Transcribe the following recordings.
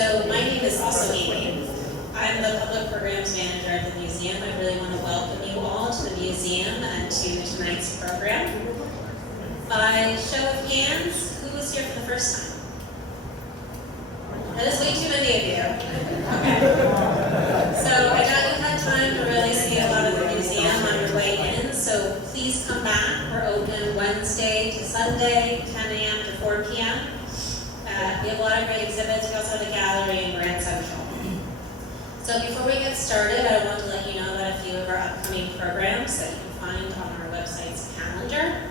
So my name is also Amy. I'm the Public Programs Manager at the museum. I really want to welcome you all to the museum and to tonight's program. By show of hands, who was here for the first time? That is way too many of you. Okay. So I know you had time to really see a lot of the museum on your way in, so please come back. We're open Wednesday to Sunday, 10 a.m. to 4 p.m. We have a lot of great exhibits. We also have a gallery in Grand Central. So before we get started, I want to let you know about a few of our upcoming programs that you can find on our website's calendar.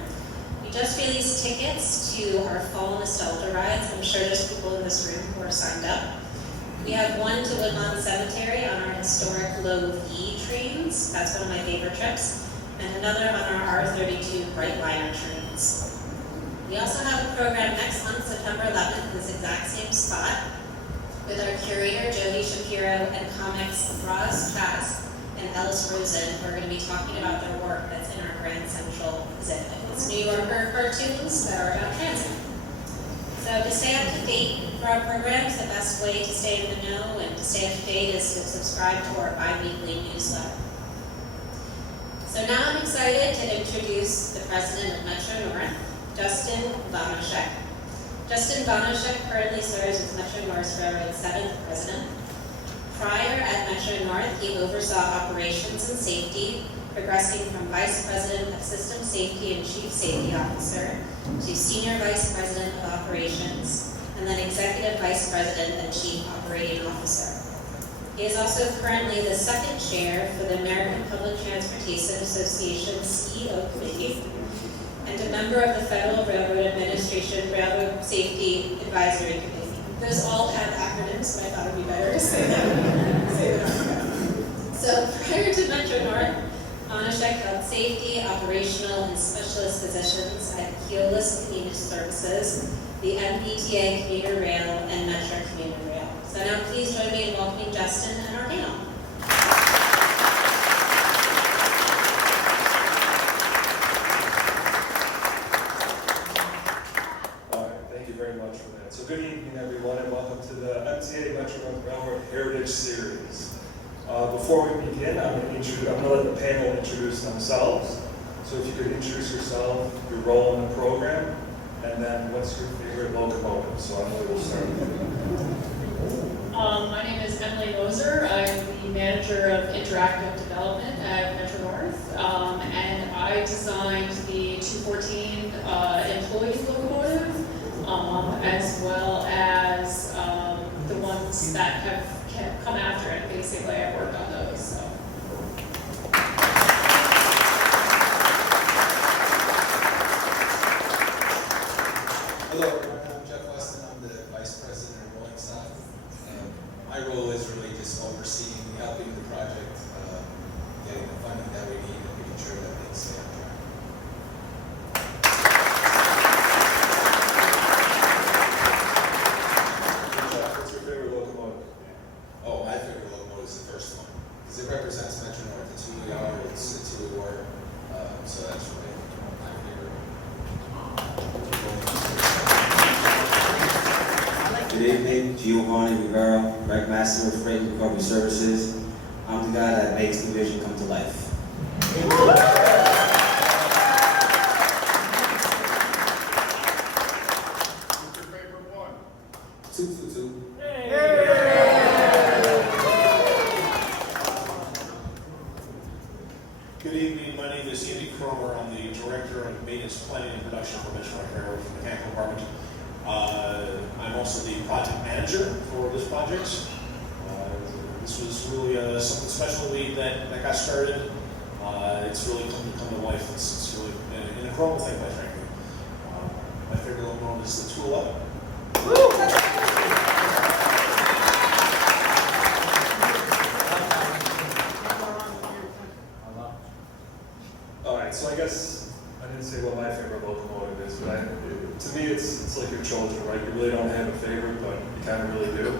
We just released tickets to our fall nostalgia rides. I'm sure there's people in this room who are signed up. We have one to Woodlawn Cemetery on our historic Low E trains. That's one of my favorite trips. And another on our R32 Brightliner trains. We also have a program next month, September 11th, in this exact same spot, with our curator, Jody Shapiro, and comics Roz Chaz and Ellis Rosen, who are going to be talking about their work that's in our Grand Central exhibit. It's New Yorker cartoons that are about transit. So to stay up to date for our programs, the best way to stay in the know and to stay up to date is to subscribe to our bi-weekly newsletter. So now I'm excited to introduce the president of Metro-North, Justin Vonashek. Justin Vonashek currently serves as Metro-North's Railroad's 7th president. Prior at Metro-North, he oversaw operations and safety, progressing from Vice President of System Safety and Chief Safety Officer to Senior Vice President of Operations, and then Executive Vice President and Chief Operating Officer. He is also currently the second chair for the American Public Transportation Association CEO Committee, and a member of the Federal Railroad Administration Railroad Safety Advisory Committee. Those all have acronyms, but I thought it would be better to say them. So prior to Metro-North, Vonashek held safety, operational, and specialist positions at Keolis Commuter Services, the MTA Commuter Rail, and Metro Commuter Rail. So now please join me in welcoming Justin and our panel. So good evening, everyone, and welcome to the MTA Metro-North Railroad Heritage Series. Before we begin, I'm going to let the panel introduce themselves. So if you could introduce yourself, your role in the program, and then what's your favorite locomotive? So Emily will start with you. My name is Emily Moser. I'm the manager of interactive development at Metro-North, and I designed the 214 employee locomotive, as well as the ones that have come after it. Basically, I worked on those. So. Hello, everyone. I'm Jeff Weston. I'm the Vice President of Rolling Stock. My role is really just overseeing, helping the project, getting the funding that we need, and making sure that things stay on track. What's your favorite locomotive? Oh, my favorite locomotive is the first one, because it represents Metro-North. It's who we are, it's who we were, so that's really my favorite. Good evening, Giovanni Rivera, Wreck Master of Freight Recovery Services. I'm the guy that makes the vision come to life. What's your favorite one? 222. Good evening. My name is Andy Kromer. I'm the Director of Maintenance Planning and Production for Metro-North Railroad for the Mechanical Department. I'm also the project manager for this project. This was really something special that got started. It's really come to life. It's really an incredible thing, quite frankly. My favorite locomotive is the Tool Up. All right, so I guess I didn't say what my favorite locomotive is, but to me it's like your children, right? You really don't have a favorite, but you kind of really do.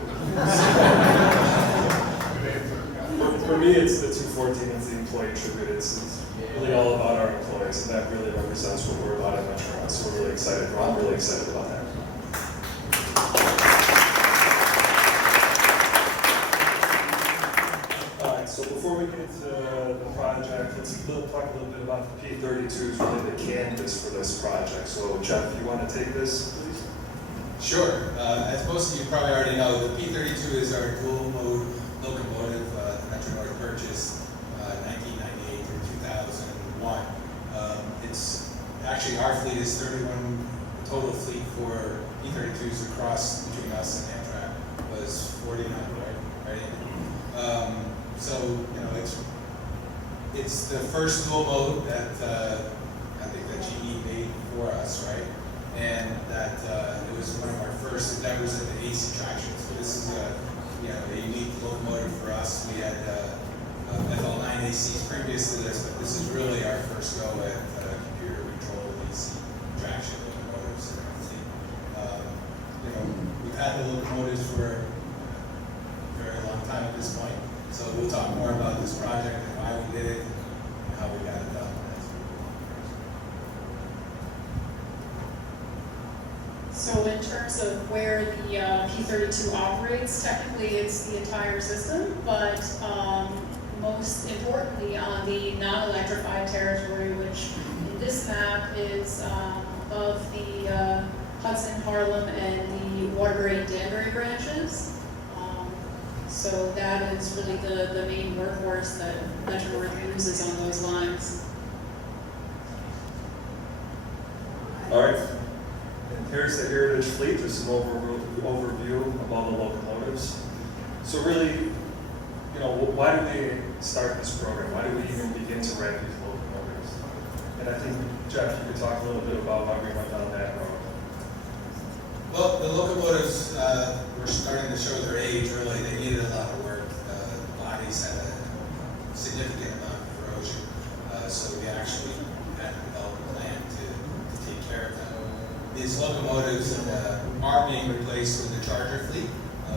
For me, it's the 214. It's the employee tribute. It's really all about our employees, and that really represents what we're about at Metro-North. So we're really excited. I'm really excited about that. talk a little bit about the P32 is really the canvas for this project. So Jeff, you want to take this, please? Sure. As most of you probably already know, the P32 is our dual mode locomotive the Metro-North purchased 1998 through 2001. It's actually, our fleet is 31, the total fleet for P32s across between us and Amtrak was 49, right? So, you know, it's the first dual mode that I think that GE made for us, right? And that it was one of our first endeavors in the AC traction. So this is a unique locomotive for us. We had FL9 ACs previous to this, but this is really our first go at computer controlled AC traction locomotives in our fleet. You know, we've had the locomotives for a very long time at this point. So we'll talk more about this project and why we did it and how we got it done. So in terms of where the P32 operates, technically it's the entire system, but most importantly on the non-electrified territory, which in this map is above the Hudson, Harlem, and the Waterbury, Danbury branches. So that is really the main workhorse that Metro-North uses on those lines. All right. And here's the Heritage Fleet, just an overview of all the locomotives. So really, you know, why do we start this program? Why do we even begin to rent these locomotives? And I think, Jeff, you could talk a little bit about why we went down that road. Well, the locomotives were starting to show their age, really. They needed a lot of work. The bodies had a significant amount of corrosion. So we actually had to develop a plan to take care of them. These locomotives are being replaced with the Charger fleet,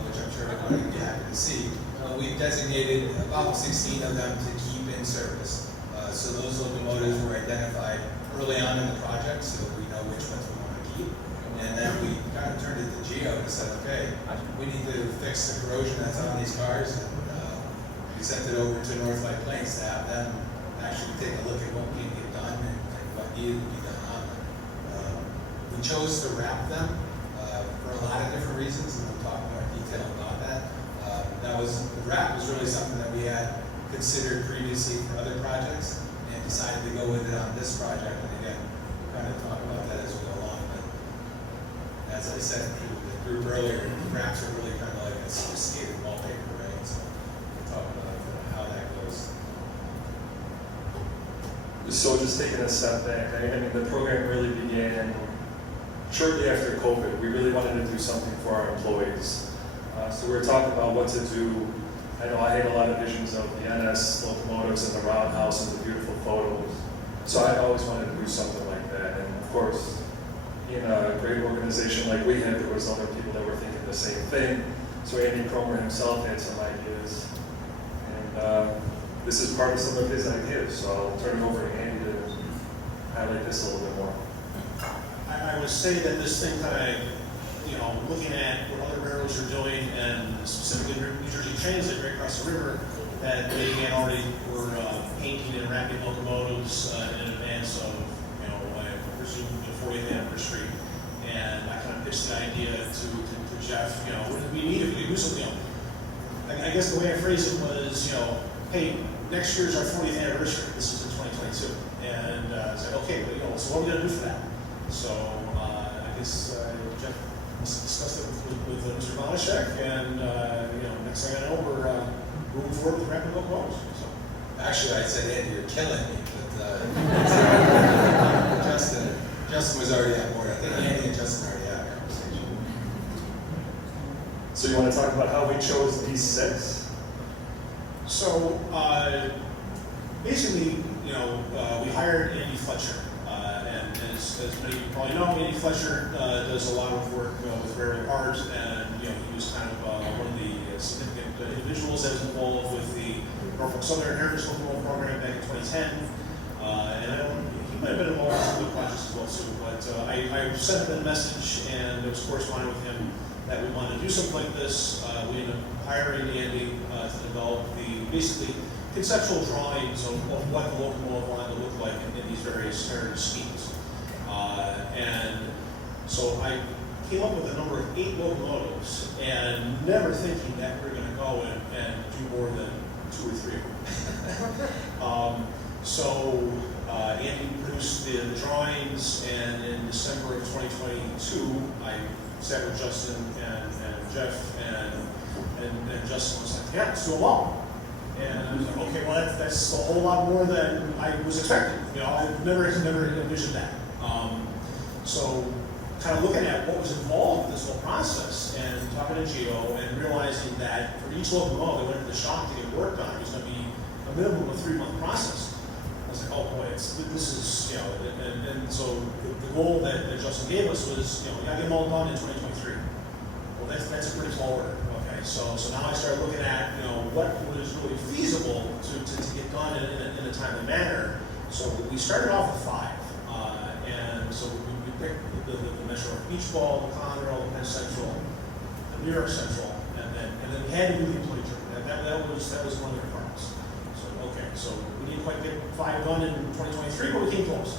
which I'm sure everybody would be happy to see. We've designated about 16 of them to keep in service. So those locomotives were identified early on in the project, so we know which ones we want to keep. And then we kind of turned it to Geo and said, okay, we need to fix the corrosion that's on these cars. And we sent it over to North White Plains to have them actually take a look at what we needed done and what needed to be done on them. We chose to wrap them for a lot of different reasons, and we'll talk more in detail about that. The wrap was really something that we had considered previously for other projects and decided to go with it on this project. And again, we'll kind of talk about that as we go along. But as I said to the group earlier, wraps are really kind of like a sophisticated wallpaper, right? So we'll talk about how that goes. So just taking a step back, I mean, the program really began shortly after COVID. We really wanted to do something for our employees. So we were talking about what to do. I know I had a lot of visions of the NS locomotives and the roundhouse and the beautiful photos. So I always wanted to do something like that. And of course, in a great organization like we had, there was other people that were thinking the same thing. So Andy Kromer himself had some ideas. And this is part of some of his ideas. So I'll turn it over to Andy to highlight this a little bit more. I would say that this thing kind of, you know, looking at what other railroads are doing, and specifically New Jersey Transit right across the river, that they again already were painting and wrapping locomotives in advance of, you know, I presume the 40th anniversary. And I kind of pitched the idea to Jeff, you know, what do we need if we do something? You know, I guess the way I phrased it was, you know, hey, next year's our 40th anniversary. This is in 2022, and I said, okay, but, you know, so what are we gonna do for that? So I guess Jeff must have discussed it with Mr. Vonashek, and you know, next thing I know, we're moving forward with rapid locomotives. So. Actually, I said, Andy, you're killing me, but Justin was already on board. I think Andy and Justin already had a conversation. So you want to talk about how we chose these six? So basically, you know, we hired Andy Fletcher. And as many of you probably know, Andy Fletcher does a lot of work with railroad art, and you know, he was kind of one of the significant individuals that was involved with the Norfolk Southern Heritage Locomotive Program back in 2010. And he might have been involved in some other projects as well too. But I sent him a message, and it was corresponding with him that we wanted to do something like this. We ended up hiring Andy to develop basically conceptual drawings of what the locomotive wanted to look like in these various heritage schemes. And so I came up with a number of 8 locomotives, and never thinking that we were going to go and do more than 2 or 3 of them. Andy produced the drawings, and in December of 2022, I sat with Justin and Jeff, and Justin was like, yeah, let's do them all. And I was like, okay, well, that's a whole lot more than I was expecting. I never envisioned that. So kind of looking at what was involved in this whole process, and talking to Gio, and realizing that for each locomotive that went to the shop to get work done, it was going to be a minimum of 3-month process. I was like, oh boy, this is, and so the goal that Justin gave us was, we got to get them all done in 2023. Well, that's a pretty tall order. Okay, so now I started looking at, what was really feasible to get done in a timely manner. So we started off with 5, and so we picked the Metro-North Beach Ball, the Conrail, the Penn Central, the New York Central, and then we had to do the employee journey. That was one of the requirements. So we didn't quite get 5 done in 2023, but we came close.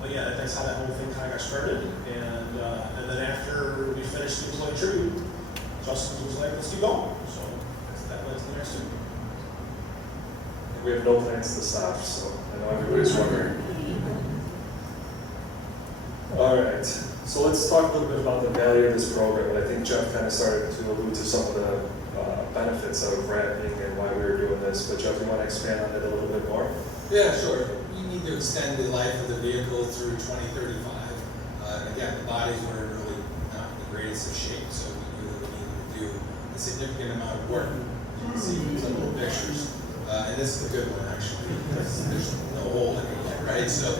But yeah, that's how that whole thing kind of got started. And then after we finished the employee tribute, Justin was like, let's keep going. So that led to the next two. We have no plans to stop, so I know everybody's wondering. All right, so let's talk a little bit about the value of this program. And I think Jeff kind of started to allude to some of the benefits of wrapping and why we were doing this. But Jeff, you want to expand on it a little bit more? Yeah, sure. We need to extend the life of the vehicle through 2035. Again, the bodies were really not in the greatest of shape, so we knew that we needed to do a significant amount of work. You can see from some of the pictures. And this is a good one, actually. There's no hole in it, right? So,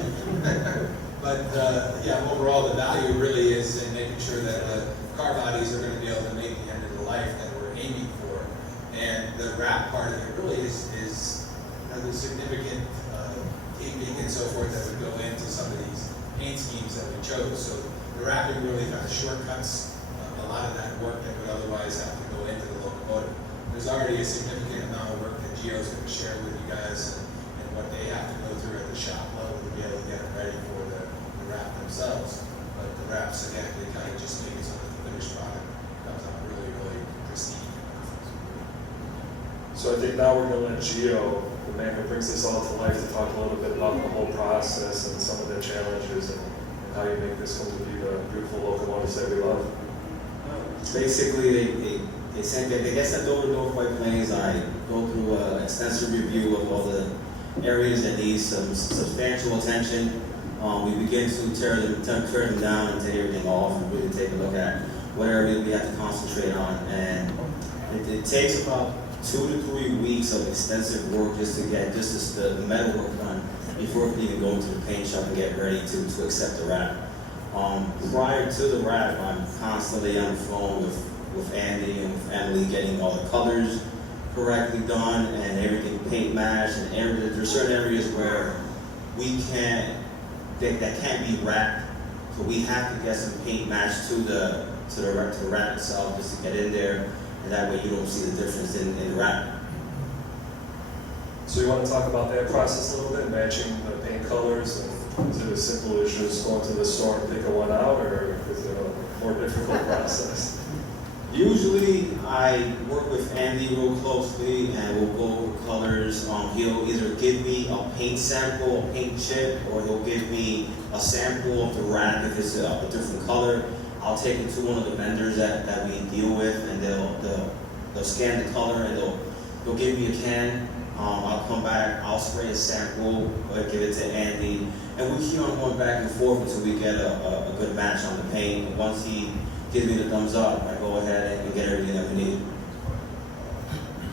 yeah, overall, the value really is in making sure that the car bodies are going to be able to make the end of the life that we're aiming for. And the wrap part of it really is the significant taping and so forth that would go into some of these paint schemes that we chose. So the wrapping really kind of shortcuts a lot of that work that would otherwise have to go into the locomotive. There's already a significant amount of work that Gio's going to share with you guys and what they have to go through at the shop level to be able to get it ready for the wrap themselves. But the wraps, again, they kind of just make it so that the finished product comes out really, really pristine. So I think now we're going to let Gio, the man who brings this all to life, to talk a little bit about the whole process and some of the challenges and how you make this come to be the beautiful locomotives that we love. Basically, they send me, they get sent over to North White Plains. I go through an extensive review of all the areas that need some substantial attention. We begin to tear them down and take everything off and really take a look at what areas we have to concentrate on. And it takes about 2 to 3 weeks of extensive work just to get the metal work done before we can even go into the paint shop and get ready to accept the wrap. Prior to the wrap, I'm constantly on the phone with Andy and with Emily, getting all the colors correctly done and everything paint matched. And there's certain areas where we can't, that can't be wrapped, so we have to get some paint matched to the wrap itself just to get in there, and that way you don't see the difference in the wrap. So you want to talk about that process a little bit, matching the paint colors, and is it as simple as just going to the store and picking one out, or is it a more difficult process? Usually, I work with Andy real closely, and we'll go over colors. He'll either give me a paint sample, a paint chip, or he'll give me a sample of the wrap if it's a different color. I'll take it to one of the vendors that we deal with, and they'll scan the color, and they'll give me a can. I'll come back, I'll spray a sample, give it to Andy, and we keep on going back and forth until we get a good match on the paint. And once he gives me the thumbs up, I go ahead and get everything that we need.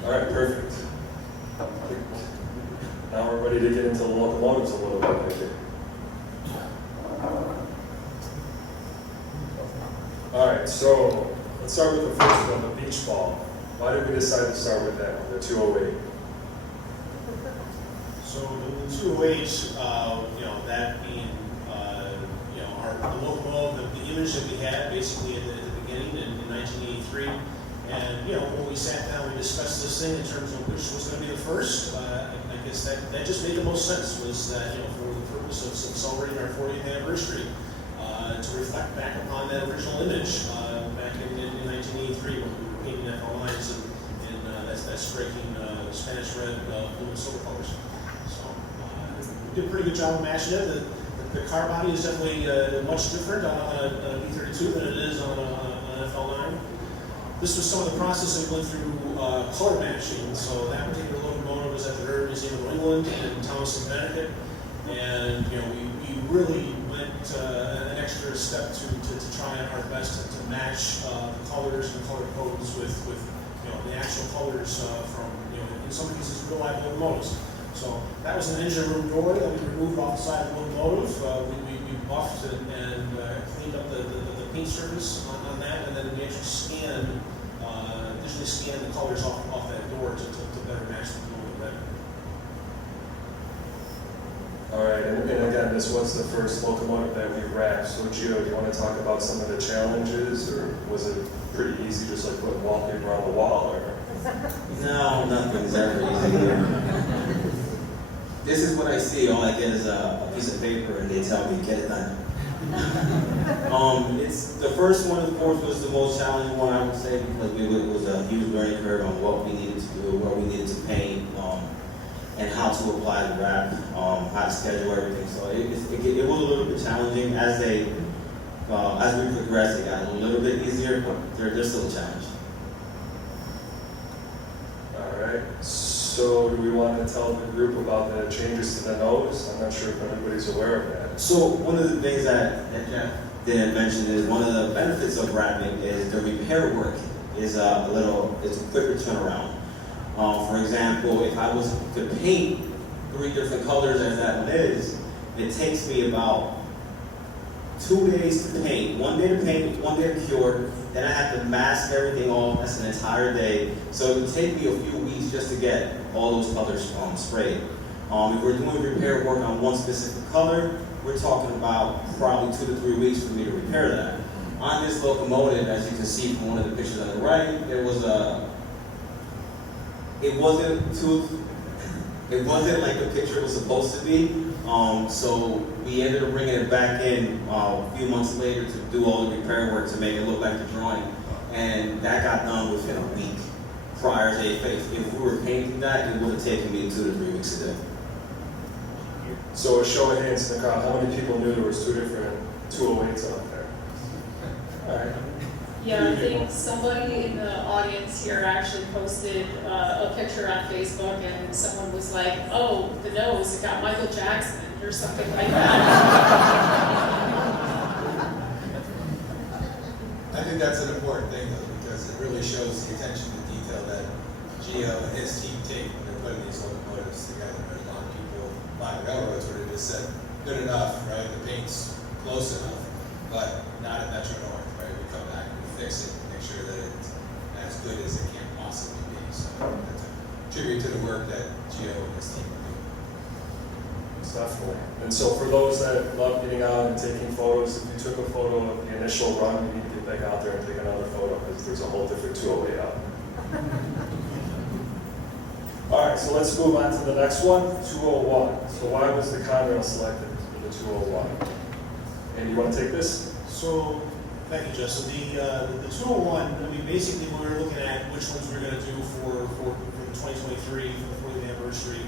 All right, perfect. Now we're ready to get into the locomotives a little bit, I think. All right, so let's start with the first one, the beach ball. Why did we decide to start with that one, the 208? So the 208, that being, the locomotive, the image that we had basically at the beginning in 1983, And, you know, when we sat down, we discussed this thing in terms of which was going to be the first. I guess that just made the most sense, was that, you know, for the purpose of celebrating our 40th anniversary, to reflect back upon that original image back in 1983 when we were painting FL lines and that striking Spanish red, blue, and silver colors. So we did a pretty good job of matching it. The car body is definitely much different on a B32 than it is on an FL9. This was some of the process that we went through color matching. So that particular locomotive was at the Railroad Museum of New England in Thomaston, Connecticut. And, you know, we really went an extra step to try our best to match the colors and color codes with you know, the actual colors from, you know, in some cases real live locomotives. So that was an engine room door that we removed off the side of the locomotive. We buffed and cleaned up the paint surface on that, and then we actually scanned, visually scanned the colors off that door to better match the locomotive better. All right, and again, this was the first locomotive that we wrapped. So Gio, do you want to talk about some of the challenges, or was it pretty easy, just like putting wallpaper on the wall, or? No, nothing's ever easy here. This is what I see. All I get is a piece of paper, and they tell me, get it done. It's the first one, of course, was the most challenging one, I would say, because it was a huge learning curve on what we needed to do, what we needed to paint, and how to apply the wrap, how to schedule everything. So it was a little bit challenging. As we progressed, it got a little bit easier, but they're still a challenge. All right. So do we want to tell the group about the changes to the nose? I'm not sure if anybody's aware of that. So one of the things that Jeff didn't mention is one of the benefits of wrapping is the repair work is it's a quicker turnaround. For example, if I was to paint 3 different colors as that one is, it takes me about 2 days to paint. 1 day to paint, 1 day to cure, then I have to mask everything off. That's an entire day. So it would take me a few weeks just to get all those colors sprayed. If we're doing repair work on one specific color, we're talking about probably 2 to 3 weeks for me to repair that. On this locomotive, as you can see from one of the pictures on the right, there was it wasn't like the picture was supposed to be. So we ended up bringing it back in a few months later to do all the repair work to make it look like the drawing. And that got done within a week prior to if we were painting that, it would have taken me 2 to 3 weeks to do. So a show of hands in the crowd, how many people knew there was 2 different 208s out there? All right. Yeah, I think somebody in the audience here actually posted a picture on Facebook, and someone was like, "Oh, the nose, it got Michael Jackson," or something like that. I think that's an important thing, though, because it really shows the attention to detail that Gio and his team take when they're putting these locomotives together. There's a lot of people, a lot of railroads would have just said, good enough, right? The paint's close enough, but not at Metro-North, right? We come back, we fix it, make sure that it's as good as it can possibly be. So that's a tribute to the work that Gio and his team are doing. Definitely. And so for those that love getting out and taking photos, if you took a photo of the initial run, you need to get back out there and take another photo because there's a whole different 208 out. All right, so let's move on to the next one, 201. So why was the Conrail selected for the 201? And you want to take this? So, thank you, Justin. The 201, I mean, basically we were looking at which ones we were going to do for the 2023, for the 40th anniversary.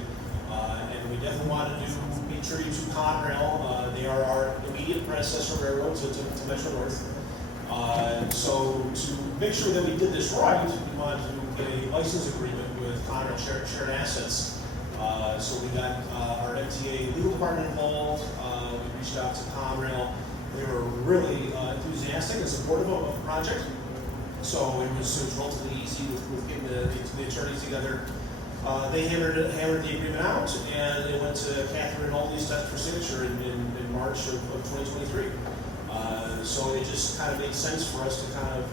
And we definitely wanted to pay tribute to Conrail. They are our immediate predecessor railroad to Metro-North. So to make sure that we did this right, we wanted to get a license agreement with Conrail shared assets. So we got our MTA legal department involved. We reached out to Conrail. They were really enthusiastic and supportive of the project. So it was relatively easy with getting the attorneys together. They hammered the agreement out, and it went to Catherine and all these steps for signature in March of 2023. So it just kind of made sense for us to kind of,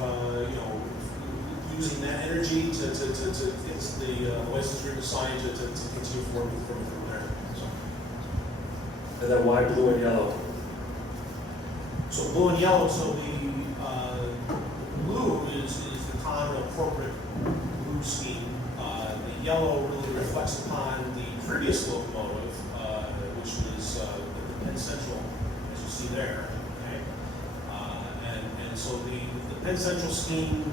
using that energy to get the license agreement signed to continue forward from there. So. And then why blue and yellow? So blue and yellow, so the blue is the Conrail appropriate blue scheme. The yellow really reflects upon the previous locomotive, which was the Penn Central, as you see there. Okay? And so the Penn Central scheme,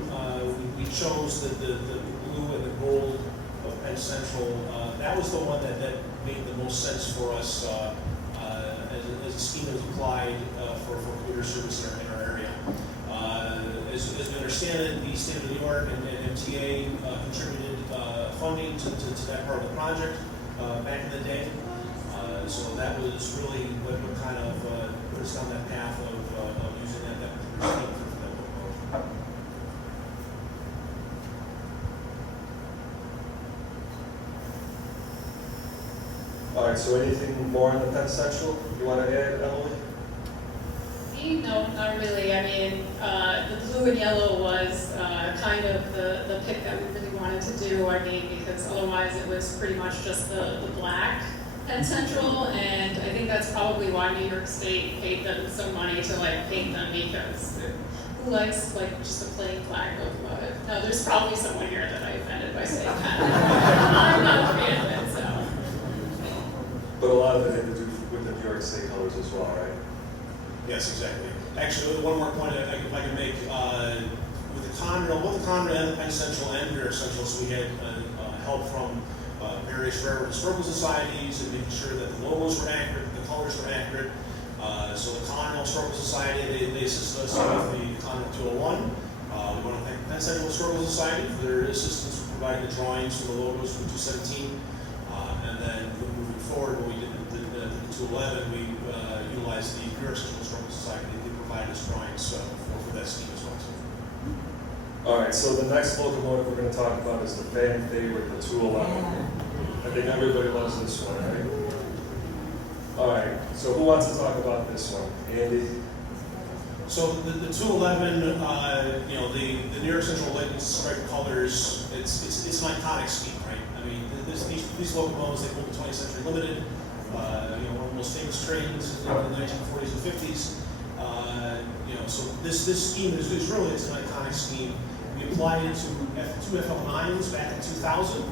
we chose the blue and the gold of Penn Central. That was the one that made the most sense for us as a scheme is applied for commuter service in our area. As we understand it, the state of New York and MTA contributed funding to that part of the project back in the day. So that was really what kind of put us down that path of using that particular scheme for that locomotive. All right, so anything more on the Penn Central you want to add, Emily? No, not really. I mean, the blue and yellow was kind of the pick that we really wanted to do. I mean, because otherwise it was pretty much just the black Penn Central, and I think that's probably why New York State paid them some money to like paint them, because who likes like just a plain black locomotive? No, there's probably someone here that I offended by saying that. I'm not a fan of it, so. But a lot of it had to do with the New York State colors as well, right? Yes, exactly. Actually, one more point if I can make, with the Conrail, both the Conrail and the Penn Central and New York Central, so we had help from various railroad historical societies and making sure that the logos were accurate, the colors were accurate. So the Conrail Historical Society, they assisted us with the Conrail 201. We want to thank the Penn Central Historical Society for their assistance with providing the drawings for the logos for 217. And then moving forward, when we did the 211, we utilized the New York Central Historical Society. They provided us drawings for that scheme as well. All right, so the next locomotive we're going to talk about is the fan favorite, the 211. I think everybody loves this one, right? All right, so who wants to talk about this one? Andy? So the 211, the New York Central Lightning Stripe colors, it's an iconic scheme, right? I mean, these locomotives, they pulled the 20th Century Limited, one of the most famous trains in the 1940s and 50s. So this scheme is really, it's an iconic scheme. We applied it to two FL9s back in 2000.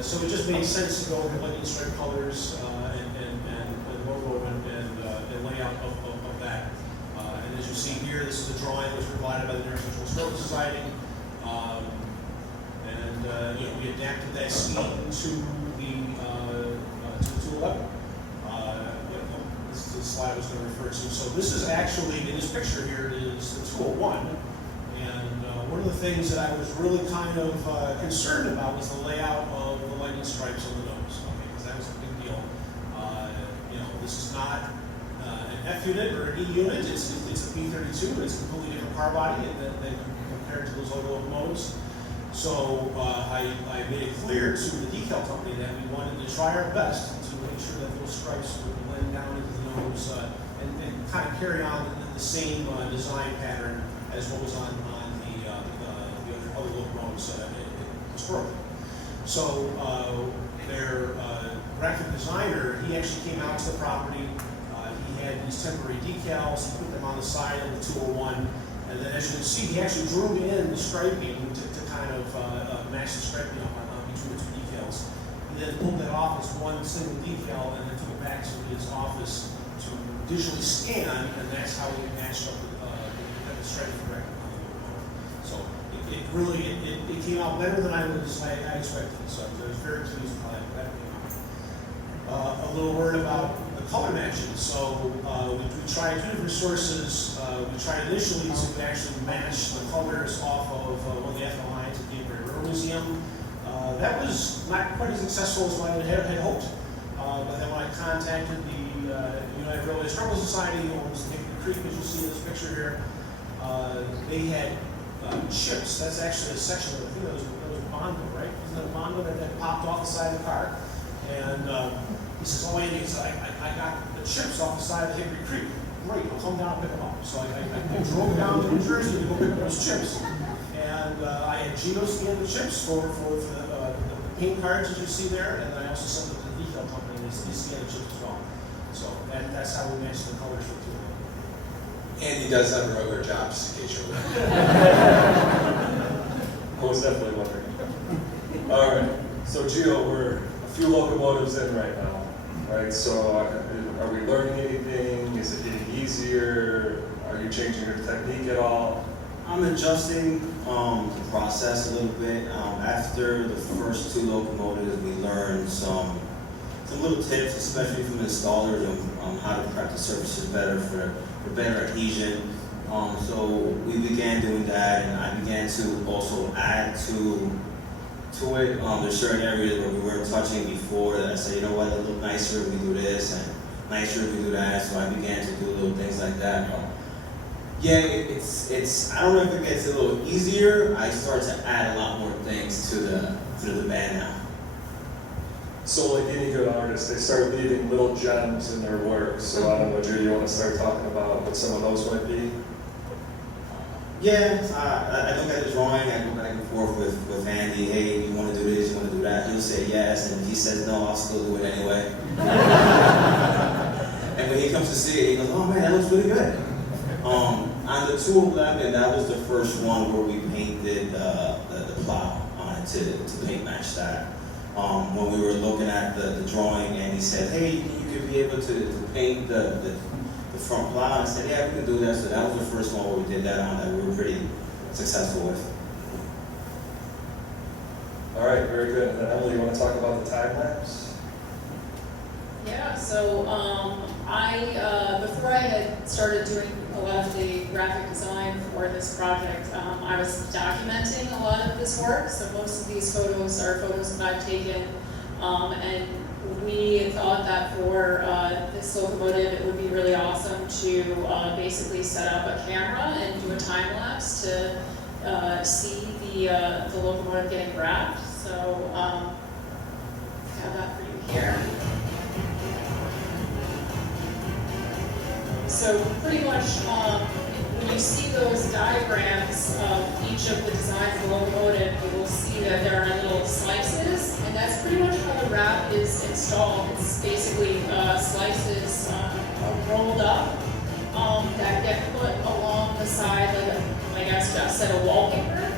So it just made sense to go with the lightning stripe colors and logo and layout of that. And as you see here, this is a drawing that was provided by the New York Central Historical Society. We adapted that scheme to the 211. This is the slide I was going to refer to. So this is actually, in this picture here, is the 201. And one of the things that I was really kind of concerned about was the layout of the lightning stripes on the nose, okay, because that was a big deal. This is not an F unit or an E unit, it's a P32, but it's a completely different car body than compared to those other locomotives. So I made it clear to the decal company that we wanted to try our best to make sure that those stripes would blend down into the nose and kind of carry on the same design pattern as what was on the other locomotives historically. So their graphic designer, he actually came out to the property. He had these temporary decals. He put them on the side of the 201. And then as you can see, he actually drew in the striping to kind of match the striping between the two decals. He then pulled that off as one single decal and then took it back to his office to digitally scan, and that's how he matched up the striping correctly on the locomotive. So it really came out better than I expected. So I was very pleased with how that came out. A little word about the color matching. So we tried two different sources. We tried initially to actually match the colors off of one of the FL lines at the Railroad Museum. That was not quite as successful as I had hoped. But then when I contacted the United Railway Historical Society, who owns the Hickory Creek, as you see in this picture here, they had chips. That's actually a section of, I think that was Bondo, right? Isn't that Bondo that popped off the side of the car? And he says, oh, Andy, I got the chips off the side of the Hickory Creek. Great, I'll come down and pick them up. So I drove down to New Jersey to go pick up those chips. And I had geo-scanned the chips for the paint cards, as you see there, and I also sent them to the decal company, and they scanned the chips as well. So that's how we matched the colors for the two of them. Andy does have a regular job, just in case you're wondering. I was definitely wondering. All right, so Gio, we're a few locomotives in right now, right? So are we learning anything? Is it getting easier? Are you changing your technique at all? I'm adjusting the process a little bit. After the first 2 locomotives, we learned some little tips, especially from installers, on how to prep the surfaces better for better adhesion. So we began doing that, and I began to also add to it. There's certain areas where we weren't touching before that I said, you know what, it'll look nicer if we do this, and nicer if we do that. So I began to do little things like that. Yeah, it's I don't know if it gets a little easier. I start to add a lot more things to the band now. So like any good artist, they start leaving little gems in their work. So I don't know, Drew, you want to start talking about what some of those might be? Yeah, I look at the drawing, I go back and forth with Andy, hey, you want to do this, you want to do that? He'll say yes, and if he says no, I'll still do it anyway. And when he comes to see it, he goes, oh man, that looks really good. On the 211, that was the first one where we painted the plow on it to paint match that. When we were looking at the drawing, and he said, hey, you could be able to paint the front plow. And I said, yeah, we can do that. So that was the first one where we did that on that we were pretty successful with. All right, very good. And then Emily, you want to talk about the time lapse? Yeah, so before I had started doing a lot of the graphic design for this project, I was documenting a lot of this work. So most of these photos are photos that I've taken, and we thought that for this locomotive, it would be really awesome to basically set up a camera and do a time lapse to see the locomotive getting wrapped. So I have that for you here. So pretty much when you see those diagrams of each of the designs of the locomotive, you will see that there are little slices, and that's pretty much how the wrap is installed. It's basically slices rolled up that get put along the side, like I just said, a wallpaper.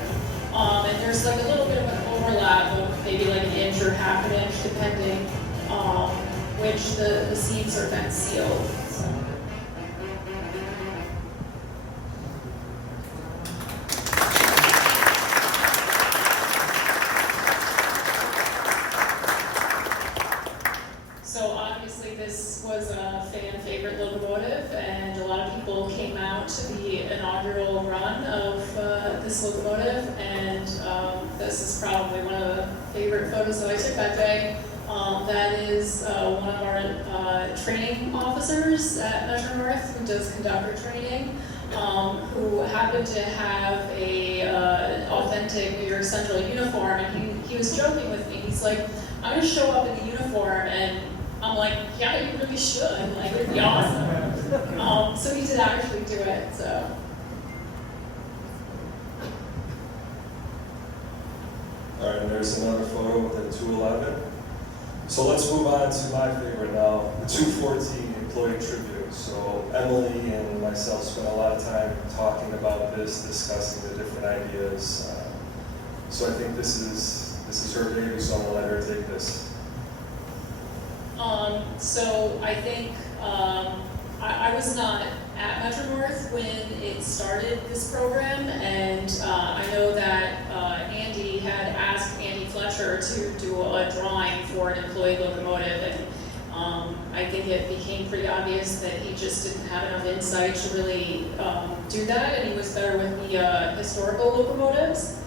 And there's like a little bit of an overlap of maybe like an inch or half an inch, depending which the seams are then sealed. So. This was a fan favorite locomotive, and a lot of people came out to the inaugural run of this locomotive, and this is probably one of the favorite photos that I took that day. That is one of our training officers at Metro-North who does conductor training, who happened to have a authentic New York Central uniform, and he was joking with me. He's like, I'm gonna show up in the uniform, and I'm like, yeah, you really should. Like, it'd be awesome. So he did actually do it. So. All right, and there's another photo with the 211. So let's move on to my favorite now, the 214 employee tribute. So Emily and myself spent a lot of time talking about this, discussing the different ideas. So I think this is her baby, so I'm gonna let her take this. So I think I was not at Metro-North when it started this program, and I know that Andy had asked Andy Fletcher to do a drawing for an employee locomotive, and I think it became pretty obvious that he just didn't have enough insight to really do that, and he was better with the historical locomotives.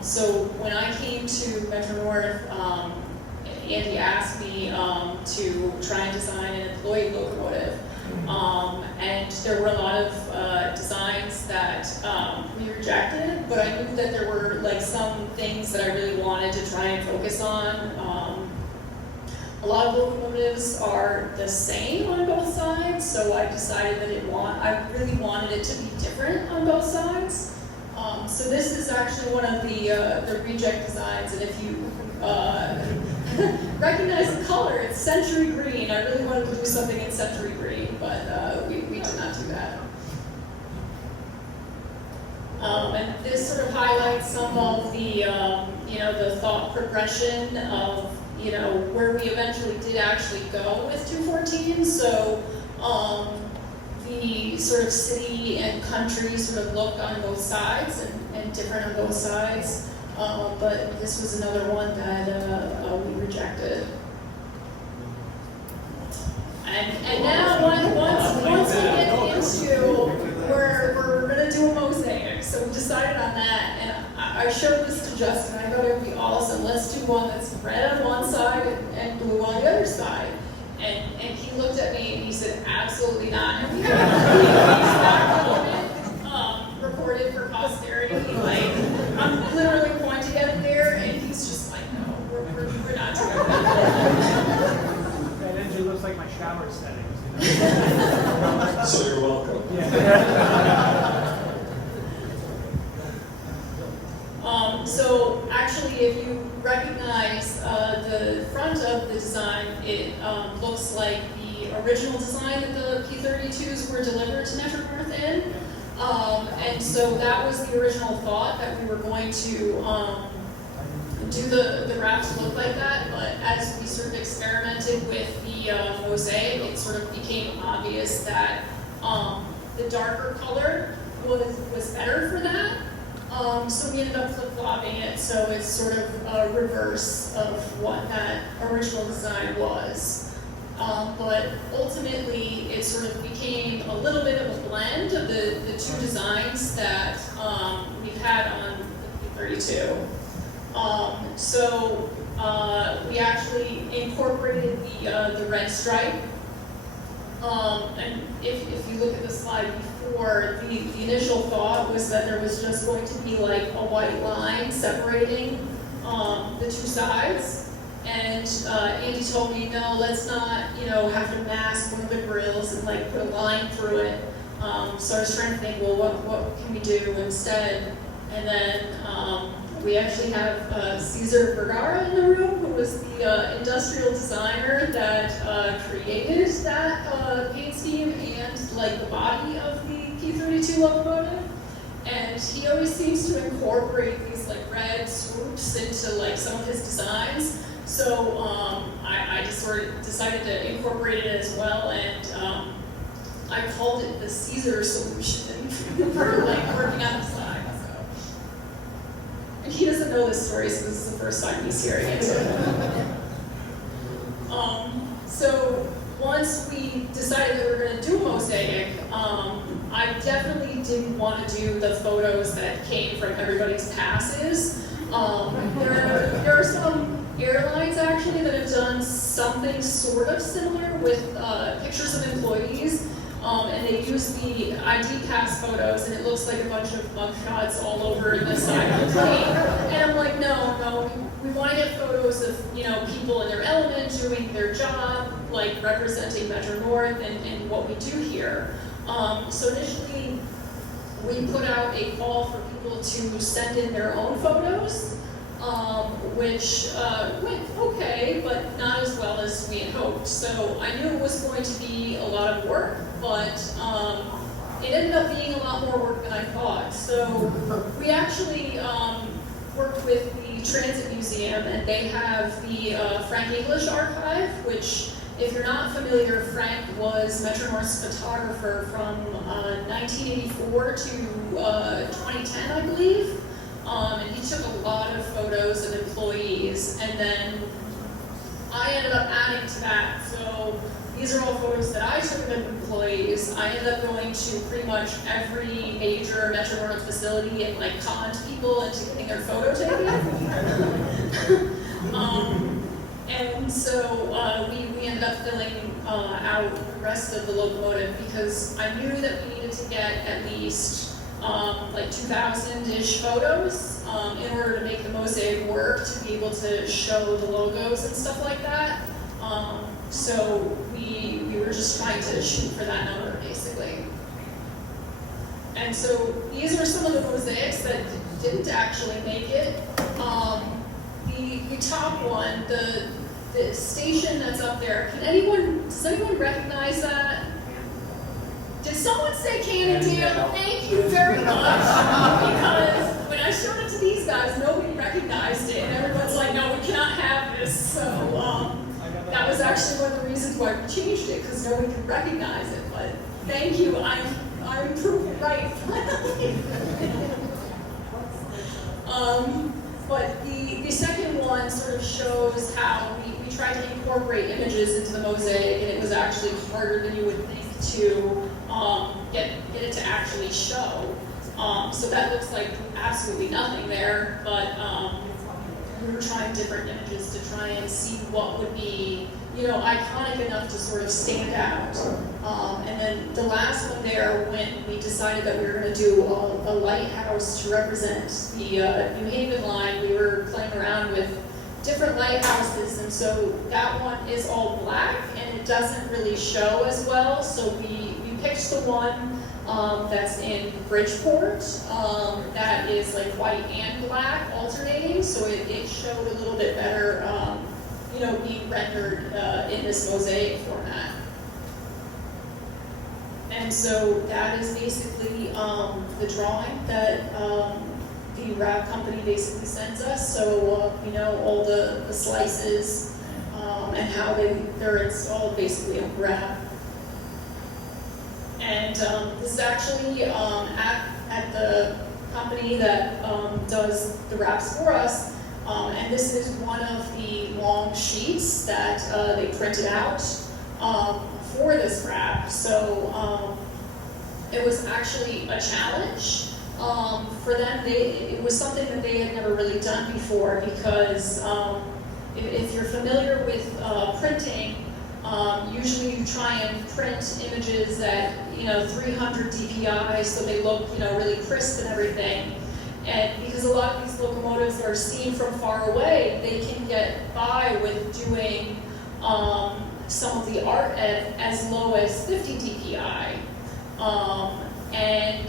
So when I came to Metro-North, Andy asked me to try and design an employee locomotive. And there were a lot of designs that we rejected, but I knew that there were like some things that I really wanted to try and focus on. A lot of locomotives are the same on both sides, so I decided that I really wanted it to be different on both sides. So this is actually one of the reject designs, and if you recognize the color, it's century green. I really wanted to do something in century green, but we did not do that. And this sort of highlights some of the, the thought progression of, where we eventually did actually go with 214. So the sort of city and country sort of look on both sides and different on both sides. But this was another one that we rejected. And now once we get into we're gonna do a mosaic, so we decided on that, and I showed this to Justin. I thought it would be awesome. Let's do one that's red on one side and blue on the other side. And he looked at me and he said, absolutely not. And we have that moment recorded for posterity. Like, I'm literally pointing at it there, and he's just like, no, we're not doing that. That engine looks like my shower settings. So you're welcome. So actually, if you recognize the front of the design, it looks like the original design that the P32s were delivered to Metro-North in. And so that was the original thought, that we were going to do the wraps look like that. But as we sort of experimented with the mosaic, it sort of became obvious that the darker color was better for that. So we ended up flip-flopping it, so it's sort of a reverse of what that original design was. But ultimately, it sort of became a little bit of a blend of the two designs that we've had on the P32. So we actually incorporated the red stripe. And if you look at the slide before, the initial thought was that there was just going to be like a white line separating the two sides. And Andy told me, no, let's not, have to mask one of the grills and like put a line through it. So I was trying to think, well, what can we do instead? And then we actually have Cesar Vergara in the room, who was the industrial designer that created that paint scheme and like the body of the P32 locomotive. And he always seems to incorporate these like red swoops into like some of his designs. So I just sort of decided to incorporate it as well, and I called it the Caesar solution for like working on the side. So. And he doesn't know this story, so this is the first time he's hearing it. So once we decided that we were going to do a mosaic, I definitely didn't want to do the photos that came from everybody's passes. There are some airlines actually that have done something sort of similar with pictures of employees, and they use the ID pass photos, and it looks like a bunch of mugshots all over the side of the plane. And I'm like, no, we want to get photos of people in their element doing their job, like representing Metro-North and what we do here. So initially, we put out a call for people to send in their own photos. Which went okay, but not as well as we had hoped. So I knew it was going to be a lot of work, but it ended up being a lot more work than I thought. So we actually worked with the Transit Museum, and they have the Frank English archive, which, if you're not familiar, Frank was Metro-North's photographer from 1984 to 2010, I believe. And he took a lot of photos of employees, and then I ended up adding to that. So these are all photos that I took of employees. I ended up going to pretty much every major Metro-North facility and like conned people into getting their photo taken. And so we ended up filling out the rest of the locomotive because I knew that we needed to get at least like 2,000-ish photos in order to make the mosaic work, to be able to show the logos and stuff like that. So we were just trying to shoot for that number, basically. And so these are some of the mosaics that didn't actually make it. The top one, the station that's up there, does anyone recognize that? Did Did someone say Cannondale? Thank you very much. Because when I showed it to these guys, nobody recognized it, and everyone's like, no, we cannot have this. So that was actually one of the reasons why we changed it, because nobody could recognize it. But thank you, I'm proved it right finally. But the second one sort of shows how we tried to incorporate images into the mosaic, and it was actually harder than you would think to get it to actually show. So that looks like absolutely nothing there, but we were trying different images to try and see what would be, you know, iconic enough to sort of stand out. And then the last one there, when we decided that we were going to do a lighthouse to represent the New Haven line, we were playing around with different lighthouses, and so that one is all black and it doesn't really show as well. So we picked the one that's in Bridgeport that is like white and black alternating, so it showed a little bit better, you know, being rendered in this mosaic format. And so that is basically the drawing that the wrap company basically sends us. So you know, all the slices and how they're installed basically on wrap. And this is actually at the company that does the wraps for us. And this is one of the long sheets that they printed out for this wrap. So it was actually a challenge for them. It was something that they had never really done before, because if you're familiar with printing, usually you try and print images at 300 dpi, so they look really crisp and everything. And because a lot of these locomotives are seen from far away, they can get by with doing some of the art at as low as 50 dpi. And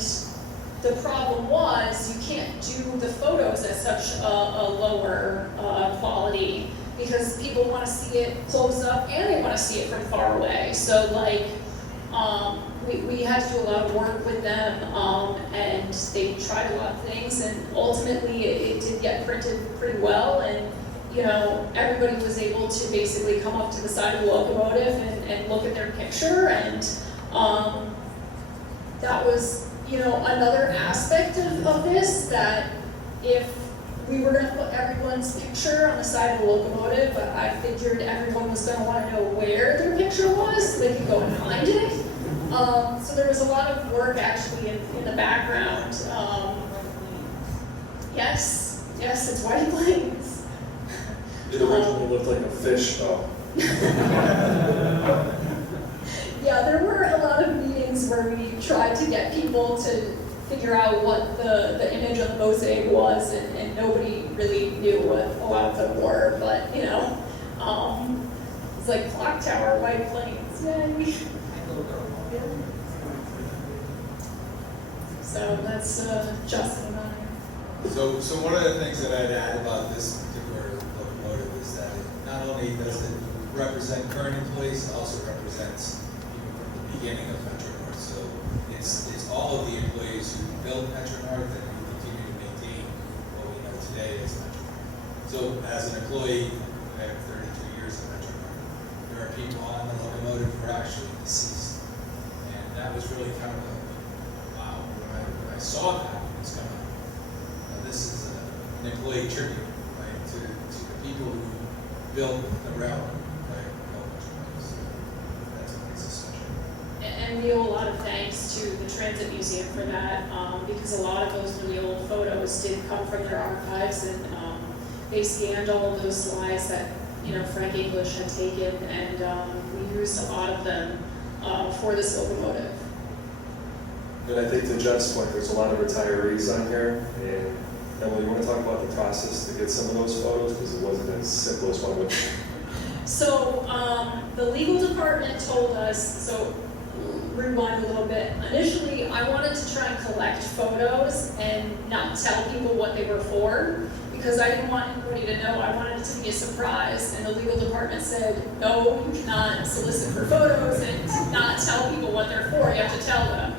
the problem was you can't do the photos at such a lower quality, because people want to see it close up and they want to see it from far away. So like, we had to do a lot of work with them, and they tried a lot of things, and ultimately it did get printed pretty well, and everybody was able to basically come up to the side of the locomotive and look at their picture, and that was another aspect of this, that if we were going to put everyone's picture on the side of the locomotive, I figured everyone was going to want to know where their picture was so they could go and find it. So there was a lot of work actually in the background. Yes, it's White Plains. It originally looked like a fish, though. Yeah, there were a lot of meetings where we tried to get people to figure out what the image of the mosaic was, and nobody really knew what a lot of them were, but it's like Clock Tower, White Plains, yay. So that's Justin and I. So one of the things that I'd add about this particular locomotive is that it not only does it represent current employees, it also represents people from the beginning of Metro-North. So it's all of the employees who built Metro-North and who continue to maintain what we know today as Metro-North. So as an employee, I have 32 years of Metro-North. There are people on the locomotive who are actually deceased. And that was really kind of a wow. When I saw that, it's kind of, this is an employee tribute, right, to the people who built the railroad, right? So that's what makes it special. And we owe a lot of thanks to the Transit Museum for that, because a lot of those really old photos did come from their archives, and they scanned all of those slides that Frank English had taken, and we used a lot of them for this locomotive. And I think to Jeff's point, there's a lot of retirees on here, and Emily, you want to talk about the process to get some of those photos, because it wasn't as simple as one would. So the legal department told us, so rewind a little bit. Initially, I wanted to try and collect photos and not tell people what they were for, because I didn't want anybody to know. I wanted it to be a surprise, and the legal department said, no, you cannot solicit for photos and not tell people what they're for. You have to tell them.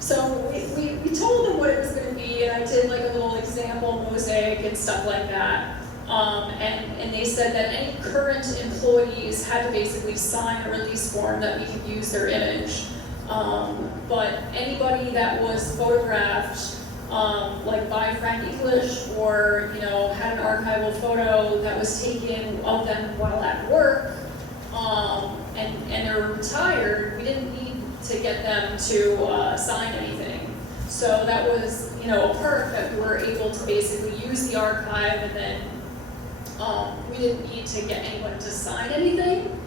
So we told them what it was going to be, and I did like a little example mosaic and stuff like that. And they said that any current employees had to basically sign a release form that we could use their image. But anybody that was photographed, like by Frank English, or had an archival photo that was taken of them while at work, and they're retired, we didn't need to get them to sign anything. So that was a perk that we were able to basically use the archive, and then we didn't need to get anyone to sign anything.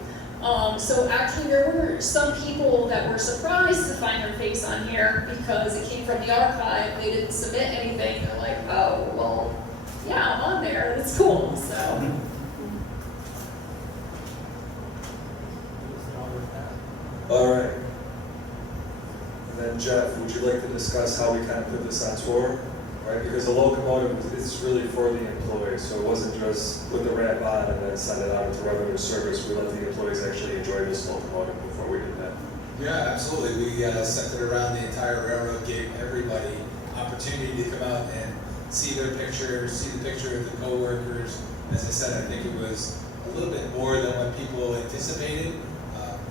So actually there were some people that were surprised to find their face on here because it came from the archive. They didn't submit anything. They're like, oh, well, yeah, I'm on there. That's cool. So. All right. And then Jeff, would you like to discuss how we kind of put this on tour? Right, because the locomotive is really for the employees, so it wasn't just put the wrap on and then send it out into revenue service. We let the employees actually enjoy this locomotive before we did that. Yeah, absolutely. We sent it around the entire railroad, gave everybody opportunity to come out and see their pictures, see the picture of the coworkers. As I said, I think it was a little bit more than what people anticipated.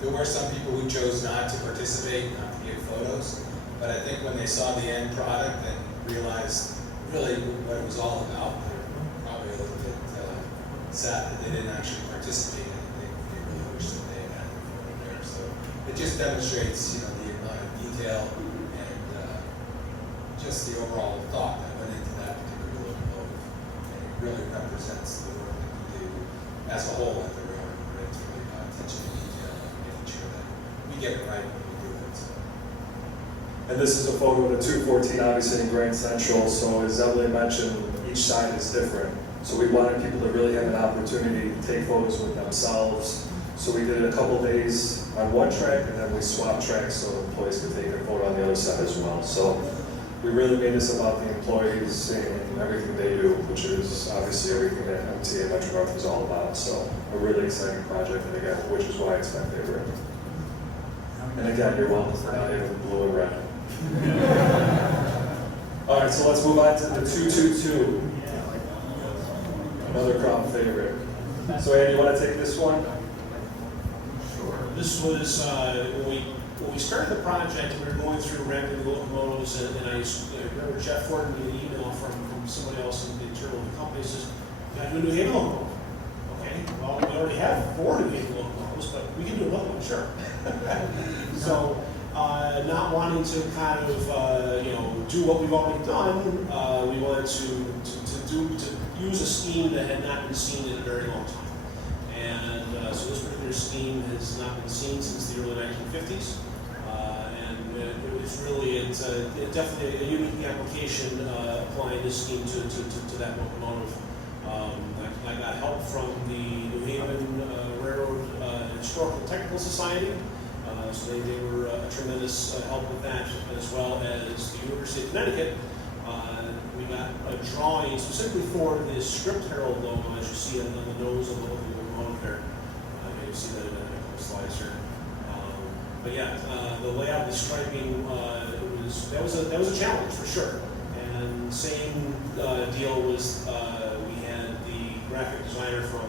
There were some people who chose not to participate, not to give photos, but I think when they saw the end product and realized really what it was all about, they're probably a little bit sad that they didn't actually participate in it. They really wish that they had their photo there. So it just demonstrates, the amount of detail and just the overall thought that went into that particular locomotive. And it really represents the work that we do as a whole at the railroad. It's really about attention to detail and making sure that we get it right when we do it. So. And this is a photo of the 214, obviously in Grand Central, so as Emily mentioned, each side is different. So we wanted people to really have an opportunity to take photos with themselves. So we did a couple days on one track, and then we swapped tracks so employees could take a photo on the other side as well. So we really made this about the employees and everything they do, which is obviously everything that MTA Metro-North is all about. So a really exciting project, and again, which is why it's my favorite. And again, you're welcome for not having blue and red. All right, so let's move on to the 222. Another crowd favorite. So Andy, you want to take this one? Sure. This was when we started the project. We were going through ramping the locomotives, and I remember Jeff forwarded me an email from somebody else in the internal of the company. Says, "You got to do a New Haven locomotive." Okay. Well, we already have 4 New Haven locomotives, but we can do another one, sure. So. Not wanting to kind of do what we've already done, we wanted to use a scheme that had not been seen in a very long time, and so this particular scheme has not been seen since the early 1950s, and it was really definitely a unique application applying this scheme to that locomotive. I got help from the New Haven Railroad Historical Technical Society. So they were a tremendous help with that, as well as the University of Connecticut. We got a drawing specifically for the script herald logo, as you see on the nose of the locomotive there. You can see that in a couple of slides here. But yeah, the layout, the striping, that was a challenge for sure. And same deal was we had the graphic designer from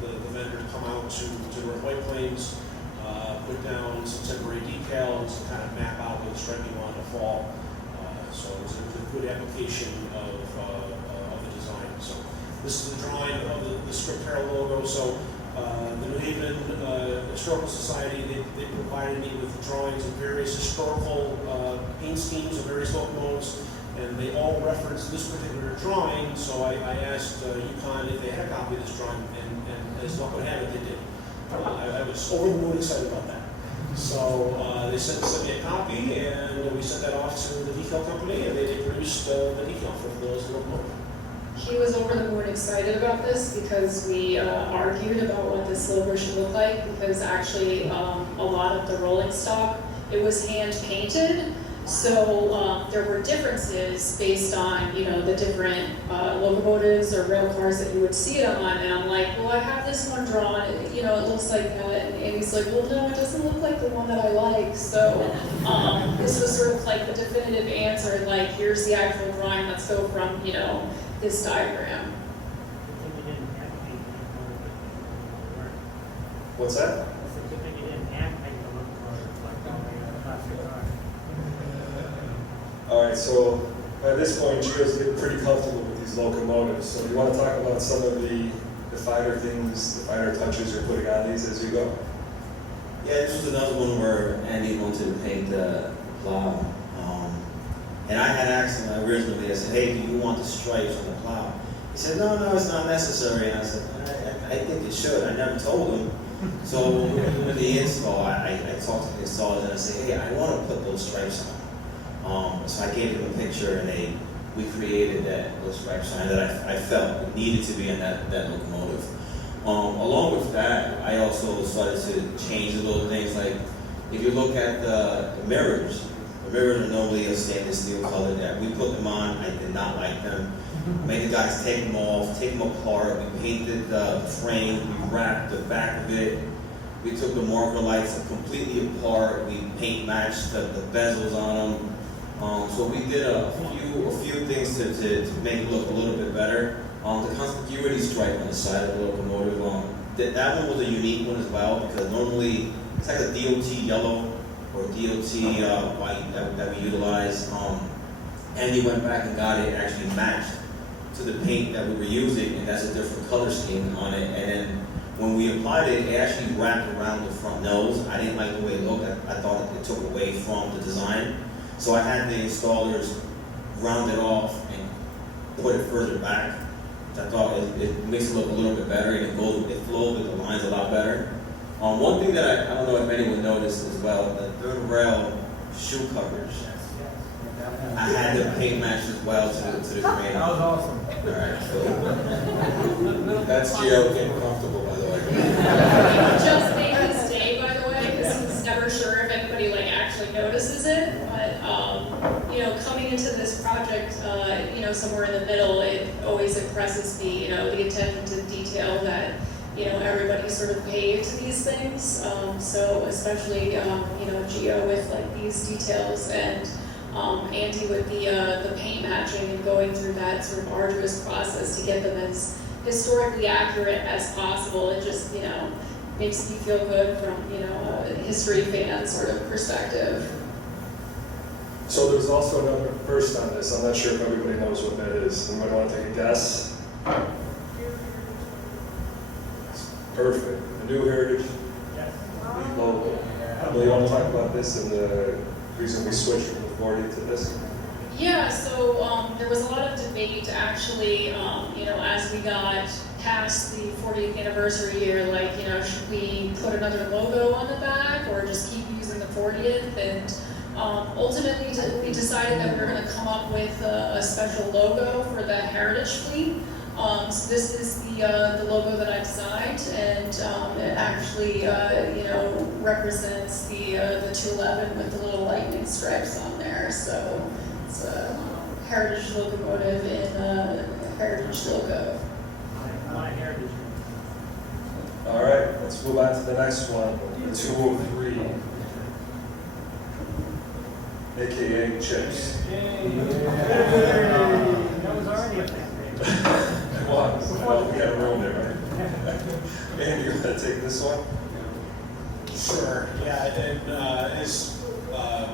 the vendor come out to North White Plains. Put down some temporary decals to kind of map out what the striping wanted to fall. So it was a good application of the design. So this is the drawing of the script herald logo. So the New Haven Historical Society, they provided me with drawings of various historical paint schemes of various locomotives, and they all referenced this particular drawing. So I asked UConn if they had a copy of this drawing, and as luck would have it, they did. I was over the moon excited about that. So they sent me a copy, and we sent that off to the decal company, and they produced the decal for those locomotives. He was over the moon excited about this because we argued about what this logo should look like, because actually a lot of the rolling stock, it was hand painted. So there were differences based on, you know, the different locomotives or rail cars that you would see it on. And I'm like, well, I have this one drawn, you know, it looks like that. And he's like, well, no, it doesn't look like the one that I like. So this was sort of like the definitive answer, like, here's the actual drawing, let's go from, you know, this diagram. What's that? All right, so by this point, Gio's getting pretty comfortable with these locomotives. So you want to talk about some of the finer things, the finer touches you're putting on these as you go? Yeah, this was another one where Andy wanted to paint the plow. And I had asked him originally, I said, hey, do you want the stripes on the plow? He said, no, it's not necessary. And I said, I think it should. I never told him. So with the install, I talked to the installers and I said, hey, I want to put those stripes on. So I gave them a picture and we created those stripe sign that I felt needed to be in that locomotive. Along with that, I also started to change the little things, like if you look at the mirrors are normally a stainless steel color that we put them on. I did not like them. I made the guys take them off, take them apart. We painted the frame, we wrapped the back of it. We took the marker lights completely apart. We paint matched the bezels on them. So we did a few things to make it look a little bit better. The conspicuity stripe on the side of the locomotive, that one was a unique one as well, because normally it's like a DOT yellow or DOT white that we utilize. And he went back and got it actually matched to the paint that we were using, and that's a different color scheme on it. And then when we applied it, it actually wrapped around the front nose. I didn't like the way it looked. I thought it took away from the design. So I had the installers round it off and put it further back. I thought it makes it look a little bit better, and it flows with the lines a lot better. One thing that I don't know if anyone noticed as well, the third rail shoe covers. I had them paint match as well to the crane. That was awesome. All right, so That's Gio getting comfortable, by the way. Just made his day, by the way, because he's never sure if anybody like actually notices it. But you know, coming into this project, you know, somewhere in the middle, it always impresses me, you know, the attention to detail that, you know, everybody sort of paid to these things. So especially, you know, Gio with like these details, and Andy with the paint matching and going through that sort of arduous process to get them as historically accurate as possible. It just, you know, makes me feel good from, you know, a history fan sort of perspective. So there's also another first on this. I'm not sure if everybody knows what that is. Anybody want to take a guess? Perfect. The new Heritage logo. Emily, you want to talk about this and the reason we switched from the 40 to this? Yeah, so there was a lot of debate actually, you know, as we got past the 40th anniversary year, like, you know, should we put another logo on the back or just keep using the 40th? And ultimately we decided that we were going to come up with a special logo for the Heritage fleet. So this is the logo that I designed, and it actually, you know, represents the 211 with the little lightning stripes on there. So it's a Heritage locomotive in a Heritage logo. My Heritage. All right, let's move on to the next one, the 203, aka chips. That was already a thing. Well, we got a room there, right? And you want to take this one? Sure, yeah, and as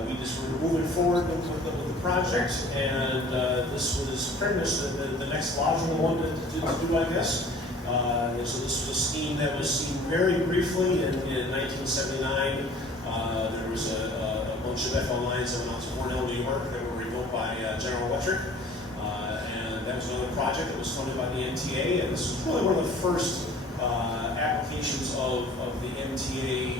we just were moving forward with the project, and this was pretty much the next logical one to do, I guess. So this was a scheme that was seen very briefly in 1979. There was a bunch of FL lines that went out to Cornell, New York, that were rebuilt by General Electric. And that was another project that was funded by the MTA, and this was really one of the first applications of the MTA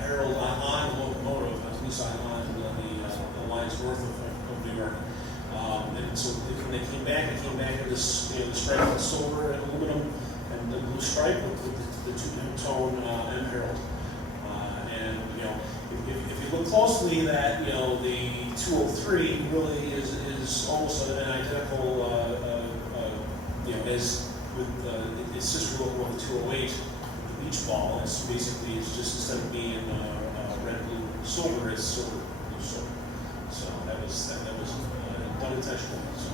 Herald on the locomotive, at least on the lines north of New York. And so when they came back, it came back in this, the stripe with silver and aluminum and the blue stripe with the two-tone M Herald. And if you look closely, that the 203 really is almost an identical, as with it's sister locomotive 208, the beach ball. It's basically just instead of being red, blue, silver, it's silver, blue, silver. So that was done intentionally. So.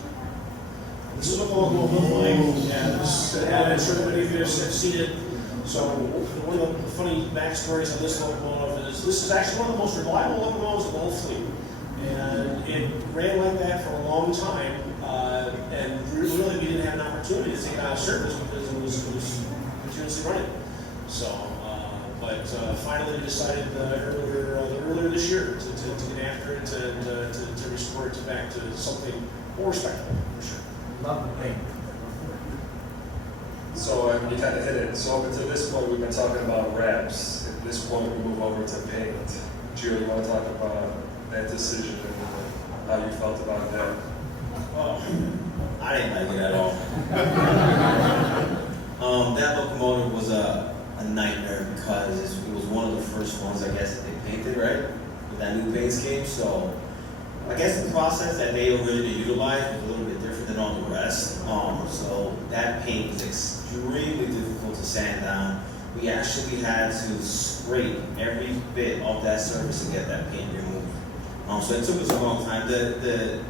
This is what the locomotive looked like, and I'm sure many of you have seen it. So one of the funny backstories on this locomotive is this is actually one of the most reliable locomotives in the whole fleet. And it ran like that for a long time, and really we didn't have an opportunity to take it out of service because it was continuously running. So, but finally we decided earlier this year to get after it and to restore it back to something more respectable, for sure. Love the paint. So you kind of hit it. So up until this point, we've been talking about wraps. At this point, we move over to paint. Gio, you want to talk about that decision and how you felt about that? Well, I didn't like it at all. That locomotive was a nightmare because it was one of the first ones, I guess, that they painted, right? With that new paint scheme. So I guess the process that they originally utilized was a little bit different than all the rest. So that paint was extremely difficult to sand down. We actually had to scrape every bit of that surface to get that paint removed. So it took us a long time. The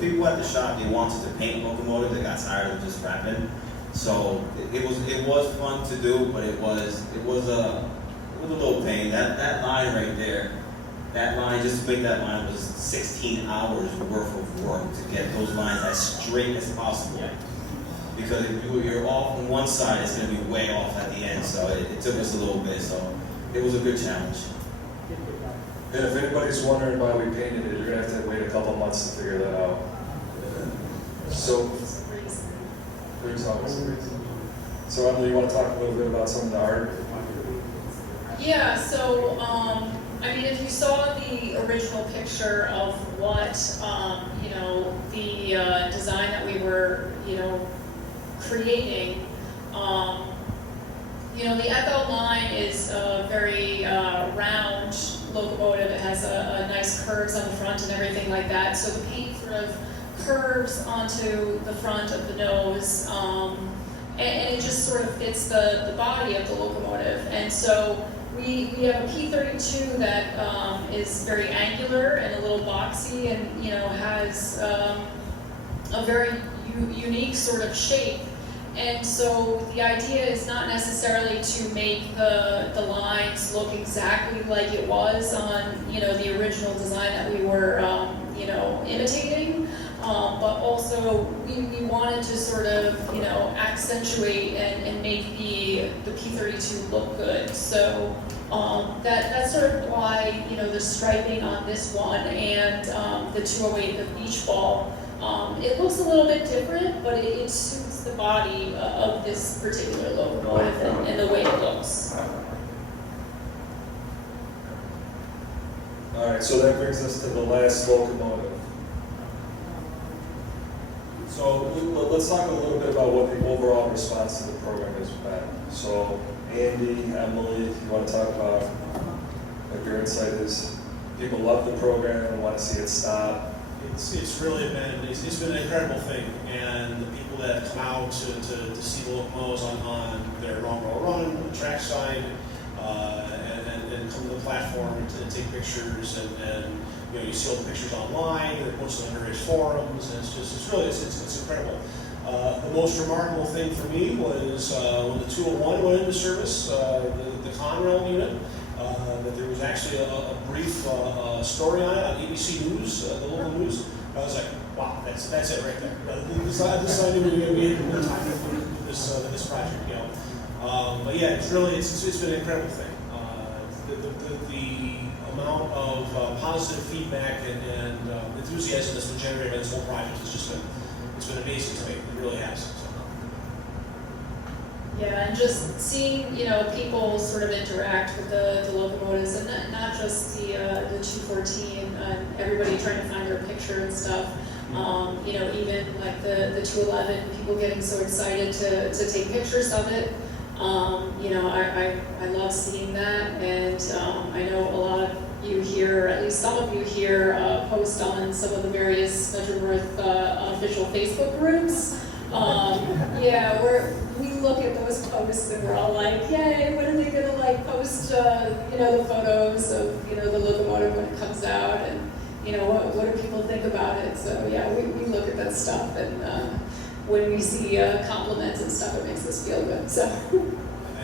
people at the shop, they wanted to paint locomotive. They got tired of just wrapping. So it was fun to do, but it was a little pain. That line right there. That line, just to make that line, was 16 hours worth of work to get those lines as straight as possible. Because if you're off on one side, it's going to be way off at the end. So it took us a little bit. So it was a good challenge. And if anybody's wondering why we painted it, you're going to have to wait a couple months to figure that out. So, so Emily, you want to talk a little bit about some of the art? Yeah, so, I mean, if you saw the original picture of what, the design that we were, creating, the FL line is a very round locomotive. It has a nice curves on the front and everything like that. So the paint sort of curves onto the front of the nose, and it just sort of fits the body of the locomotive. And so we have a P32 that is very angular and a little boxy, and has a very unique sort of shape. And so the idea is not necessarily to make the lines look exactly like it was on the original design that we were imitating, but also we wanted to sort of accentuate and make the P32 look good. So that's sort of why the striping on this one and the 208, the beach ball. It looks a little bit different, but it suits the body of this particular locomotive and the way it looks. All right, so that brings us to the last locomotive. So let's talk a little bit about what the overall response to the program has been. So Andy, Emily, you want to talk about what your insight is? People love the program and want to see it stop. It's really been an incredible thing, and the people that come out to see the locomotives on their long row run, the track side, and come to the platform to take pictures, and you see all the pictures online. They're posted on various forums, and it's incredible. The most remarkable thing for me was when the 201 went into service, the Conrail unit. That there was actually a brief story on it on ABC News, the local news. I was like, wow, that's it right there. This I knew we were going to be in no time with this project, But yeah, it's been an incredible thing. The amount of positive feedback and enthusiasm that's been generated by this whole project has it's been amazing to me. It really has. So. Yeah, and just seeing, people sort of interact with the locomotives, and not just the 214, and everybody trying to find their picture and stuff. Even like the 211, people getting so excited to take pictures of it. I love seeing that, and I know a lot of you here, or at least some of you here, post on some of the various Metro-North unofficial Facebook groups. We look at those posts and we're all like, yay, when are they gonna post, the photos of, the locomotive when it comes out, and, what do people think about it? So we look at that stuff, and when we see compliments and stuff, it makes us feel good, so.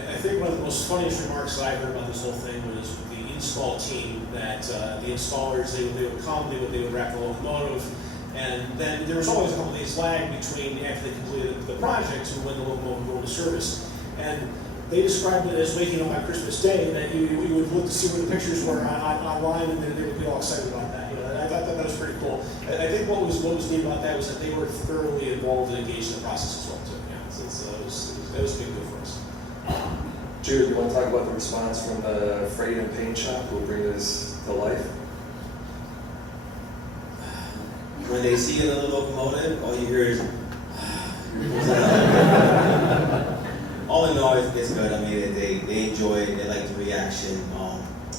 I think one of the most funniest remarks that I heard about this whole thing was the install team, that the installers, they would come, they would wrap the locomotive, and then there was always a couple days lag between after they completed the project and when the locomotive would go into service. And they described it as waking up on Christmas Day, that you would look to see where the pictures were online, and they would be all excited about that. I thought that was pretty cool. I think what was neat about that was that they were thoroughly involved and engaged in the process as well too. That was a big deal for us. Jude, you want to talk about the response from the freight and paint shop who will bring this to life? When they see a little locomotive, all you hear is, all in all, it's good. I mean, they enjoy it. They like the reaction.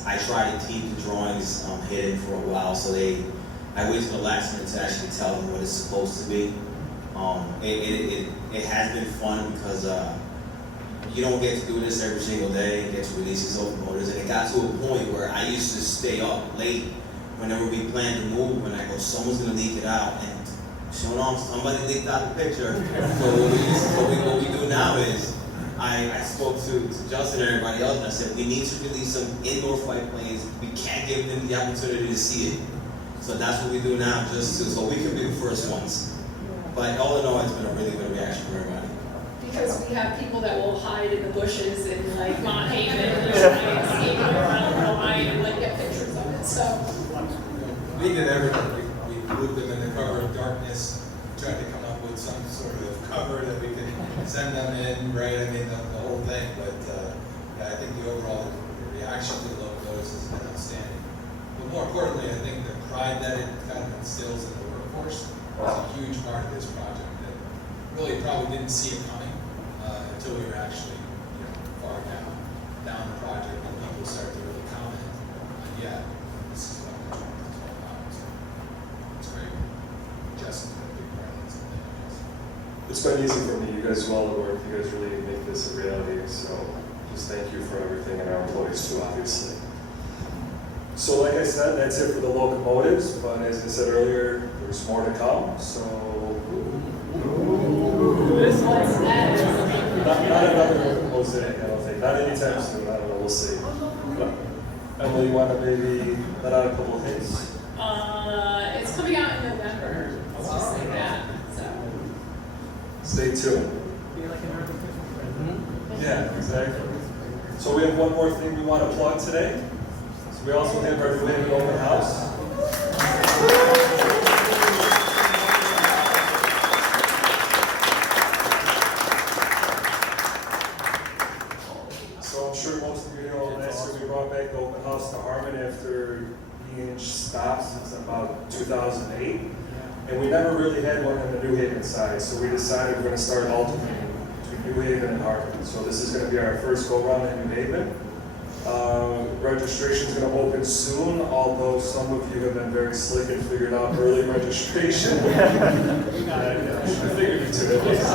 I try to keep the drawings hidden for a while, so I wait till the last minute to actually tell them what it's supposed to be. It has been fun because you don't get to do this every single day and get to release these locomotives. And it got to a point where I used to stay up late whenever we planned to move, and I go, someone's gonna leak it out, and sure enough, somebody leaked out the picture. So what we do now is, I spoke to Justin and everybody else, and I said, we need to release some indoor flight planes. We can't give them the opportunity to see it. So that's what we do now, so we can be the first ones. But all in all, it's been a really good reaction from everybody. Because we have people that will hide in the bushes in Mont Haven and escape around the line and get pictures of it. So We did everything. We moved them in the cover of darkness, tried to come up with some sort of cover that we could send them in, right? I mean, the whole thing. But I think the overall reaction to the locomotives has been outstanding. But more importantly, I think the pride that it kind of instills in the workforce is a huge part of this project that really probably didn't see it coming until we were actually far down the project, and people start to really comment on, this is what we're trying to talk about. So it's great. Justin's been a big part of this. It's been easy for me. You guys do all the work. You guys really make this a reality. So just thank you for everything, and our employees too, obviously. So like I said, that's it for the locomotives. But as I said earlier, there's more to come. So what's that? not another mosaic, I don't think. Not anytime soon. I don't know. We'll see. Emily, you want to maybe let out a couple of hints? It's coming out in November. Let's just say that. So. Stay tuned. Be like an urban Christmas present. Yeah, exactly. So we have one more thing we want to plug today. So we also have our New Haven open house. So I'm sure most of you know last year we brought back the open house to Harlem after being stopped since about 2008. And we never really had one on the New Haven side, so we decided we're going to start alternating between New Haven and Harlem. So this is going to be our first go-round in New Haven. Registration is going to open soon, although some of you have been very slick and figured out early registration. I figured you too, at least.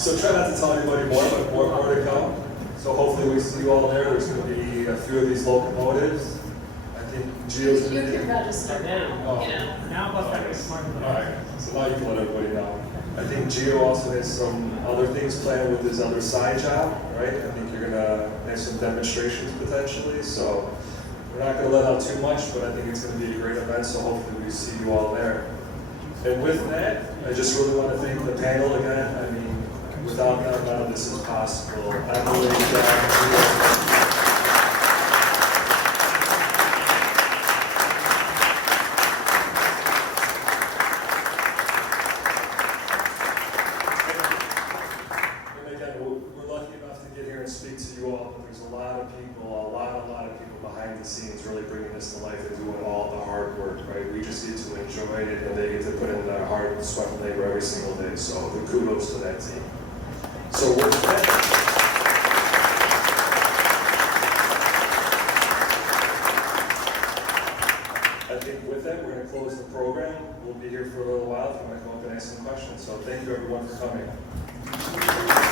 So try not to tell anybody more, but more to come. So hopefully we see you all there. There's going to be a few of these locomotives. I think Gio's You going to can register now, Now plus that is smart. All right, so now you can let everybody know. I think Gio also has some other things planned with his other side job, right? I think you're gonna have some demonstrations potentially, so we're not gonna let out too much, but I think it's gonna be a great event, so hopefully we see you all there. And with that, I just really want to thank the panel again. I mean, without them, none of this is possible. Emily, Jack, behind the scenes really bringing this to life and doing all the hard work, right? We just get to enjoy it and hard sweat and labor every single day. So the kudos to that team. So with that, I think with that, we're going to close the program. We'll be here for a little while if you want to come up and ask some questions. So thank you everyone for coming.